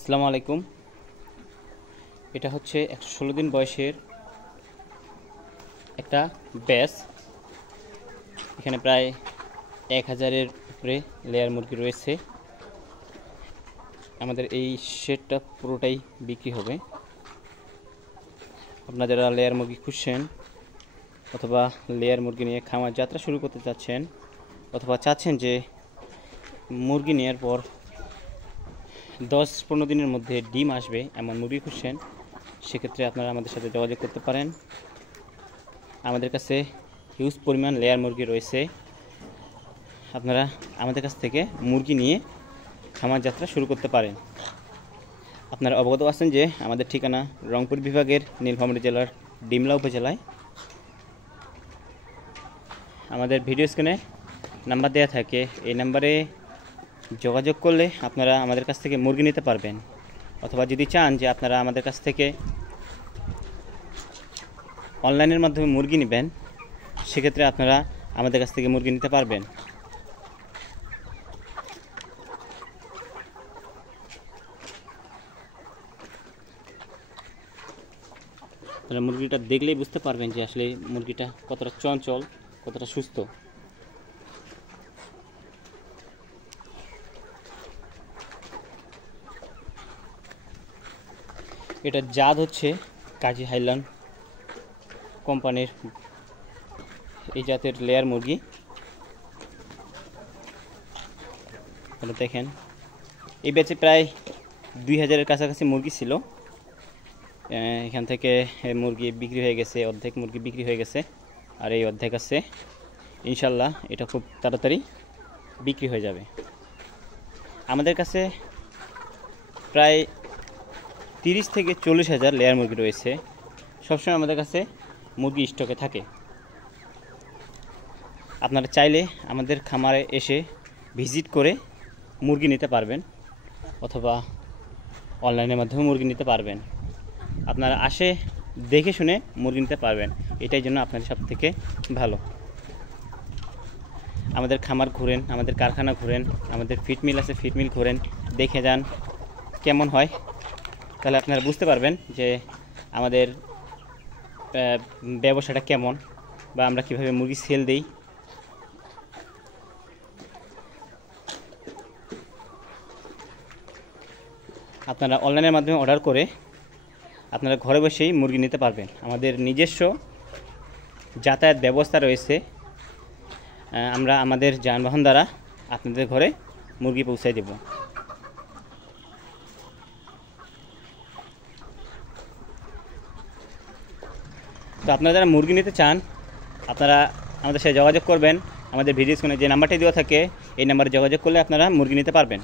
আসসালামু আলাইকুম। এটা হচ্ছে 116 দিন বয়সের একটা ব্যাচ। এখানে প্রায় 1000-এর উপরে লেয়ার মুরগি রয়েছে। আমাদের এই শেডটা পুরোটাই বিক্রি হবে। আপনারা যারা লেয়ার মুরগি খুঁজছেন অথবা লেয়ার মুরগি নিয়ে খামার যাত্রা শুরু করতে চাচ্ছেন অথবা চাচ্ছেন যে মুরগি নেওয়ার পর 10-15 দিনের মধ্যে ডিম আসবে এমন মুরগি খুঁজছেন, সেক্ষেত্রে আপনারা আমাদের সাথে যোগাযোগ করতে পারেন। আমাদের কাছে হিউজ পরিমাণ লেয়ার মুরগি রয়েছে। আপনারা আমাদের কাছ থেকে মুরগি নিয়ে খামার যাত্রা শুরু করতে পারেন। আপনারা অবগত আছেন যে আমাদের ঠিকানা রংপুর বিভাগের নীলফামারী জেলার ডিমলা উপজেলায়। আমাদের ভিডিও স্ক্রিনে নাম্বার দেওয়া থাকে, এই নাম্বারে যোগাযোগ করলে আপনারা আমাদের কাছ থেকে মুরগি নিতে পারবেন। অথবা যদি চান যে আপনারা আমাদের কাছ থেকে অনলাইনের মাধ্যমে মুরগি নেবেন, সেক্ষেত্রে আপনারা আমাদের কাছ থেকে মুরগি নিতে পারবেন। আপনারা মুরগিটা দেখলেই বুঝতে পারবেন যে আসলে মুরগিটা কতটা চঞ্চল, কতটা সুস্থ। এটা জাত হচ্ছে কাজী হাইল্যান্ড কোম্পানির এই জাতের লেয়ার মুরগি। আপনারা দেখেন এই ব্যাচে প্রায় 2000-এর কাছাকাছি মুরগি ছিল। এখান থেকে মুরগি বিক্রি হয়ে গেছে, অর্ধেক মুরগি বিক্রি হয়ে গেছে, আর এই অর্ধেক আছে। ইনশাল্লাহ এটা খুব তাড়াতাড়ি বিক্রি হয়ে যাবে। আমাদের কাছে প্রায় 30-40 হাজার লেয়ার মুরগি রয়েছে। সবসময় আমাদের কাছে মুরগি স্টকে থাকে। আপনারা চাইলে আমাদের খামারে এসে ভিজিট করে মুরগি নিতে পারবেন অথবা অনলাইনের মাধ্যমে মুরগি নিতে পারবেন। আপনারা আসে দেখে শুনে মুরগি নিতে পারবেন, এটাই জন্য আপনাদের সব থেকে ভালো। আমাদের খামার ঘুরেন, আমাদের কারখানা ঘুরেন, আমাদের ফিট মিল আছে, ফিট মিল ঘুরেন, দেখে যান কেমন হয়, তাহলে আপনারা বুঝতে পারবেন যে আমাদের ব্যবসাটা কেমন বা আমরা কিভাবে মুরগি সেল দেই। আপনারা অনলাইনের মাধ্যমে অর্ডার করে আপনারা ঘরে বসেই মুরগি নিতে পারবেন। আমাদের নিজস্ব যাতায়াত ব্যবস্থা রয়েছে। আমরা আমাদের যানবাহন দ্বারা আপনাদের ঘরে মুরগি পৌঁছায় দেব। তো আপনারা যারা মুরগি নিতে চান, আপনারা আমাদের সাথে যোগাযোগ করবেন। আমাদের ভিডিও স্ক্রিনে যে নাম্বারটি দেওয়া থাকে এই নাম্বারে যোগাযোগ করলে আপনারা মুরগি নিতে পারবেন।